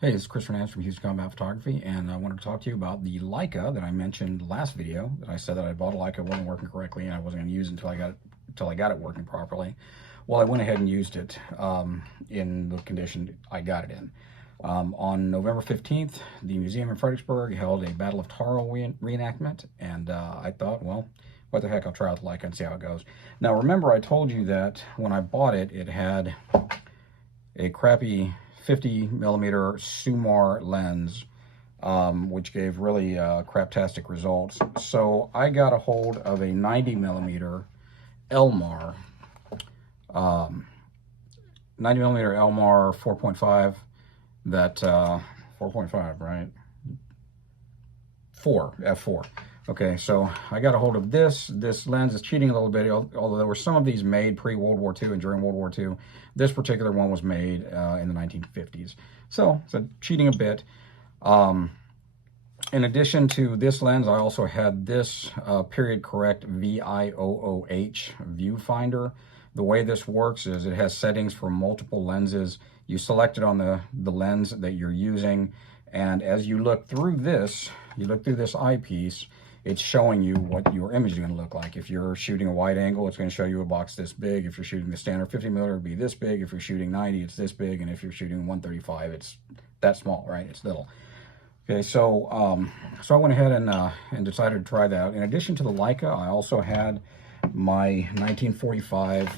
Hey, it's Chris Fernandez from Houston Combat Photography, and I wanted to talk to you about the Leica that I mentioned last video. That I said that I bought a Leica, wasn't working correctly, and I wasn't going to use it until I got it working properly. Well, I went ahead and used it in the condition I got it in. On November 15th, the museum in Fredericksburg held a Battle of Taro reenactment, and I thought, well, what the heck, I'll try out the Leica and see how it goes. Now, remember I told you that when I bought it, it had a crappy 50 millimeter Sumar lens, which gave really craptastic results. So I got a hold of a 90 millimeter Elmar, 90 millimeter Elmar 4.5, that 4.5, right? 4, f4. Okay, so I got a hold of this. This lens is cheating a little bit, although there were some of these made pre-World War II and during World War II. This particular one was made in the 1950s. So cheating a bit. In addition to this lens, I also had this period correct VIOOH viewfinder. The way this works is it has settings for multiple lenses. You select it on the lens that you're using, and as you look through this, eyepiece, it's showing you what your image is going to look like. If you're shooting a wide angle, it's going to show you a box this big. If you're shooting the standard 50 millimeter, it'll be this big. If you're shooting 90, it's this big. And if you're shooting 135, it's that small, right? It's little. Okay, so I went ahead and decided to try that. In addition to the Leica, I also had my 1945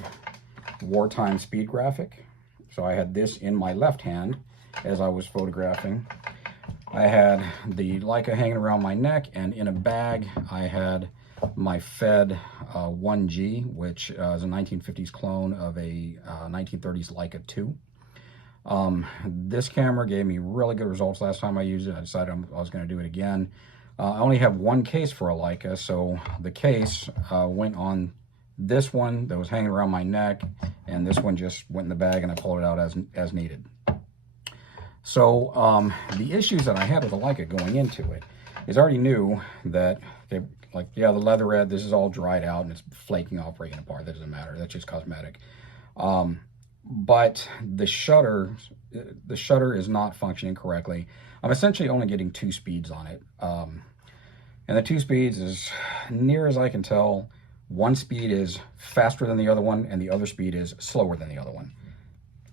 wartime speed graphic. So I had this in my left hand as I was photographing. I had the Leica hanging around my neck, and in a bag I had my Fed 1G, which is a 1950s clone of a 1930s Leica II. This camera gave me really good results last time I used it. I decided I was going to do it again. I only have one case for a Leica, so the case went on this one that was hanging around my neck, and this one just went in the bag and I pulled it out as needed. So the issues that I had with the Leica going into it is I already knew that, okay, like, yeah, the leatherette, this is all dried out and it's flaking off, breaking apart. That doesn't matter. That's just cosmetic. But the shutter is not functioning correctly. I'm essentially only getting 2 speeds on it. And the 2 speeds, as near as I can tell, one speed is faster than the other one and the other speed is slower than the other one.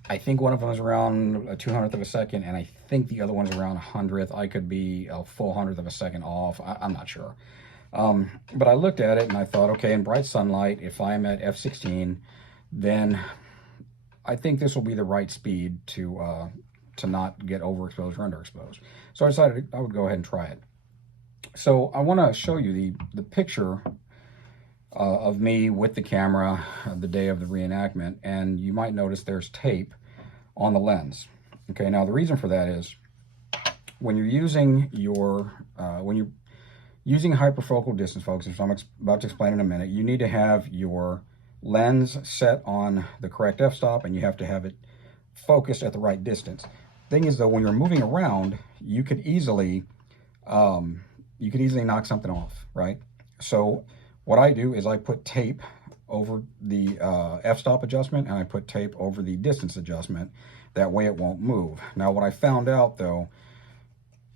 I think one of them is around a 200th of a second, and I think the other one's around a 100th. I could be a full 100th of a second off. I'm not sure. But I looked at it and I thought, okay, in bright sunlight, if I'm at f16, then I think this will be the right speed to not get overexposed or underexposed. So I decided I would go ahead and try it. So I want to show you the picture of me with the camera the day of the reenactment, and you might notice there's tape on the lens. Okay, now the reason for that is when you're using hyperfocal distance focus, which I'm about to explain in a minute, you need to have your lens set on the correct f-stop and you have to have it focused at the right distance. Thing is though, when you're moving around, you could easily knock something off, right? So what I do is I put tape over the f-stop adjustment and I put tape over the distance adjustment. That way it won't move. Now what I found out though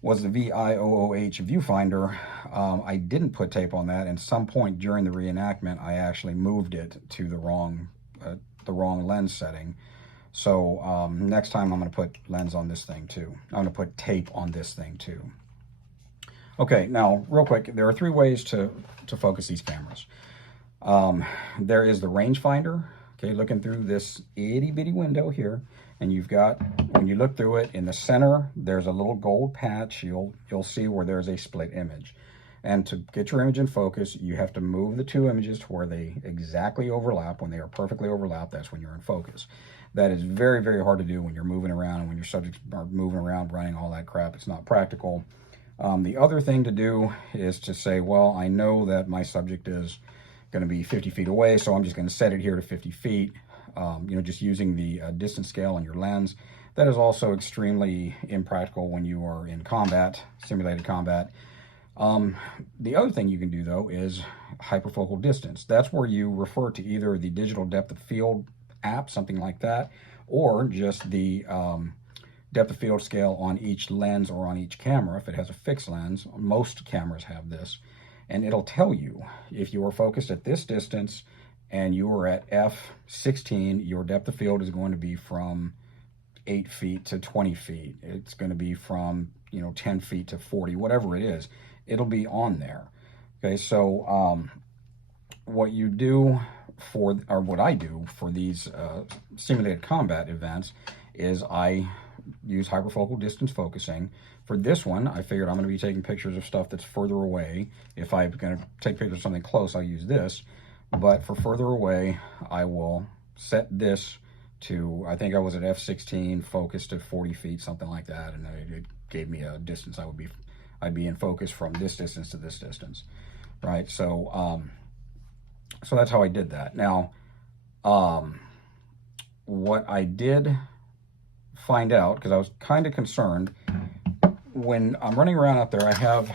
was the VIOOH viewfinder. I didn't put tape on that, and at some point during the reenactment I actually moved it to the wrong lens setting. So next time I'm going to put lens on this thing too. I'm going to put tape on this thing too. Okay, now real quick, there are 3 ways to focus these cameras. There is the rangefinder, okay, looking through this itty bitty window here, and you've got, when you look through it, in the center there's a little gold patch. You'll see where there's a split image, and to get your image in focus you have to move the 2 images to where they exactly overlap. When they are perfectly overlapped, that's when you're in focus. That is very, very hard to do when you're moving around and when your subjects are moving around running all that crap. It's not practical. The other thing to do is to say, well, I know that my subject is going to be 50 feet away, so I'm just going to set it here to 50 feet, just using the distance scale on your lens. That is also extremely impractical when you are in combat, simulated combat. The other thing you can do, though, is hyperfocal distance. That's where you refer to either the digital depth of field app, something like that, or just the depth of field scale on each lens or on each camera. If it has a fixed lens, most cameras have this, and it'll tell you if you are focused at this distance and you are at f16, your depth of field is going to be from 8 feet to 20 feet. It's going to be from 10 feet to 40, whatever it is. It'll be on there. Okay, so what you do for, or what I do for these simulated combat events is I use hyperfocal distance focusing. For this one, I figured I'm going to be taking pictures of stuff that's further away. If I'm going to take pictures of something close, I'll use this. But for further away, I will set this to, I think I was at f16, focused at 40 feet, something like that, and it gave me a distance. I'd be in focus from this distance to this distance, right? So so that's how I did that. Now, what I did find out, because I was kind of concerned, when I'm running around out there, I have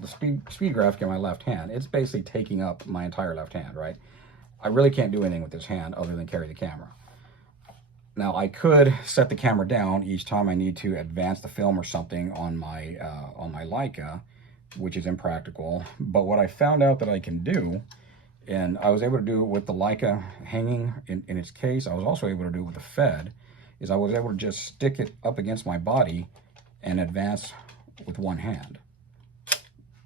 the speed graphic in my left hand. It's basically taking up my entire left hand, right? I really can't do anything with this hand other than carry the camera. Now, I could set the camera down each time I need to advance the film or something on my Leica, which is impractical. But what I found out that I can do, and I was able to do it with the Leica hanging in its case, I was also able to do it with the Fed, is I was able to just stick it up against my body and advance with one hand.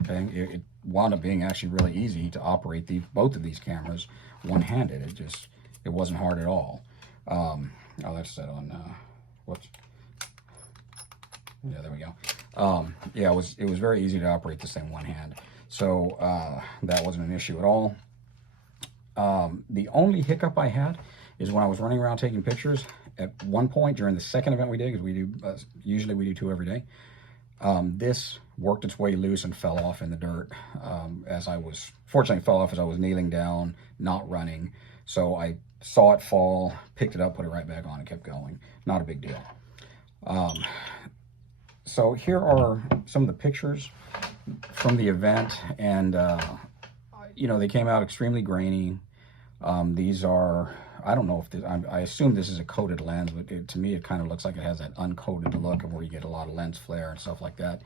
Okay, it wound up being actually really easy to operate both of these cameras one-handed. It wasn't hard at all. Oh, that's set on, whoops. Yeah, there we go. Yeah, it was very easy to operate this thing one hand. So that wasn't an issue at all. The only hiccup I had is when I was running around taking pictures. At one point during the second event we did, because we do, usually we do 2 every day, this worked its way loose and fell off in the dirt fortunately fell off as I was kneeling down, not running. So I saw it fall, picked it up, put it right back on, and kept going. Not a big deal. So here are some of the pictures from the event, and they came out extremely grainy. These are, I don't know if this, I assume this is a coated lens, but to me it kind of looks like it has that uncoated look of where you get a lot of lens flare and stuff like that.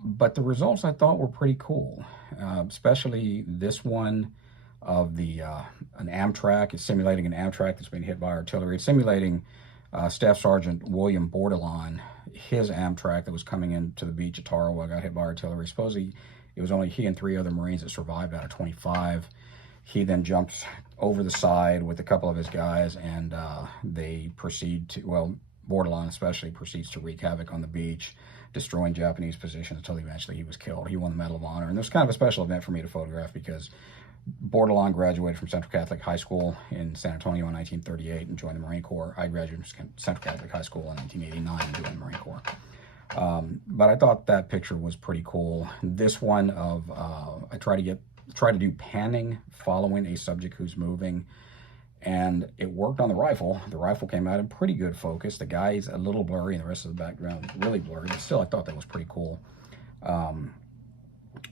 But the results I thought were pretty cool, especially this one of an Amtrak. It's simulating an Amtrak that's been hit by artillery. It's simulating Staff Sergeant William Bordelon, his Amtrak that was coming into the beach at Tarawa, got hit by artillery. Supposedly it was only he and 3 other Marines that survived out of 25. He then jumps over the side with a couple of his guys, and they proceed to, well, Bordelon especially proceeds to wreak havoc on the beach, destroying Japanese positions until eventually he was killed. He won the Medal of Honor, and it was kind of a special event for me to photograph because Bordelon graduated from Central Catholic High School in San Antonio in 1938 and joined the Marine Corps. I graduated from Central Catholic High School in 1989 and joined the Marine Corps. But I thought that picture was pretty cool. This one of, I try to do panning following a subject who's moving, and it worked on the rifle. The rifle came out in pretty good focus. The guy's a little blurry and the rest of the background really blurry, but still I thought that was pretty cool.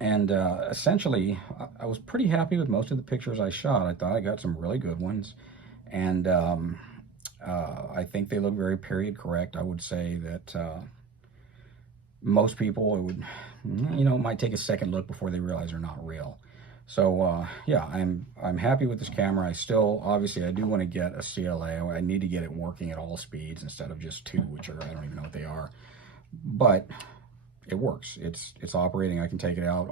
Essentially, I was pretty happy with most of the pictures I shot. I thought I got some really good ones, and I think they look very period correct. I would say that most people, it would, might take a second look before they realize they're not real. So yeah, I'm happy with this camera. I still, obviously, I do want to get a CLA. I need to get it working at all speeds instead of just 2, which are, I don't even know what they are. But it works. It's operating. I can take it out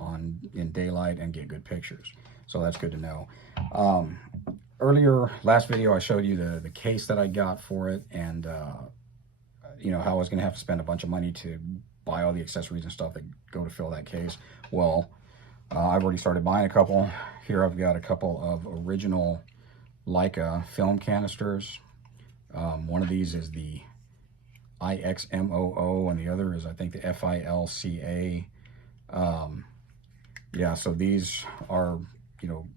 in daylight and get good pictures. So that's good to know. Last video, I showed you the case that I got for it, and how I was going to have to spend a bunch of money to buy all the accessories and stuff that go to fill that case. Well, I've already started buying a couple. Here I've got a couple of original Leica film canisters. One of these is the IXMOO, and the other is, I think, the FILCA. Yeah, so these are,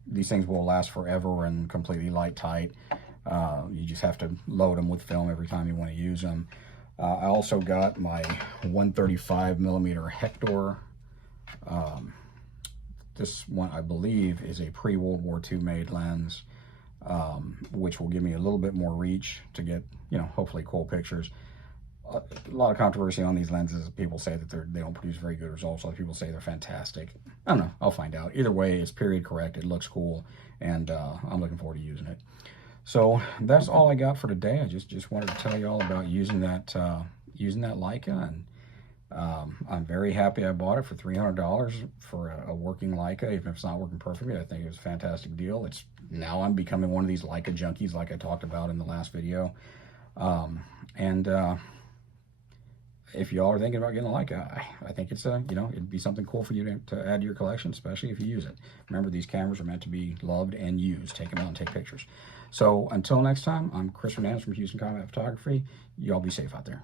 these things will last forever and completely light tight. You just have to load them with film every time you want to use them. I also got my 135mm Hector. This one, I believe, is a pre-World War II made lens, which will give me a little bit more reach to get, hopefully cool pictures. a lot of controversy on these lenses. People say that they don't produce very good results. Other people say they're fantastic. I don't know. I'll find out. Either way, it's period correct. It looks cool, and I'm looking forward to using it. So that's all I got for today. I just wanted to tell you all about using that Leica, and I'm very happy I bought it for $300 for a working Leica, even if it's not working perfectly. I think it was a fantastic deal. Now I'm becoming one of these Leica junkies, like I talked about in the last video. If y'all are thinking about getting a Leica, I think it's it'd be something cool for you to add to your collection, especially if you use it. Remember, these cameras are meant to be loved and used. Take them out and take pictures. So until next time, I'm Chris Hernandez from Houston Combat Photography. Y'all be safe out there.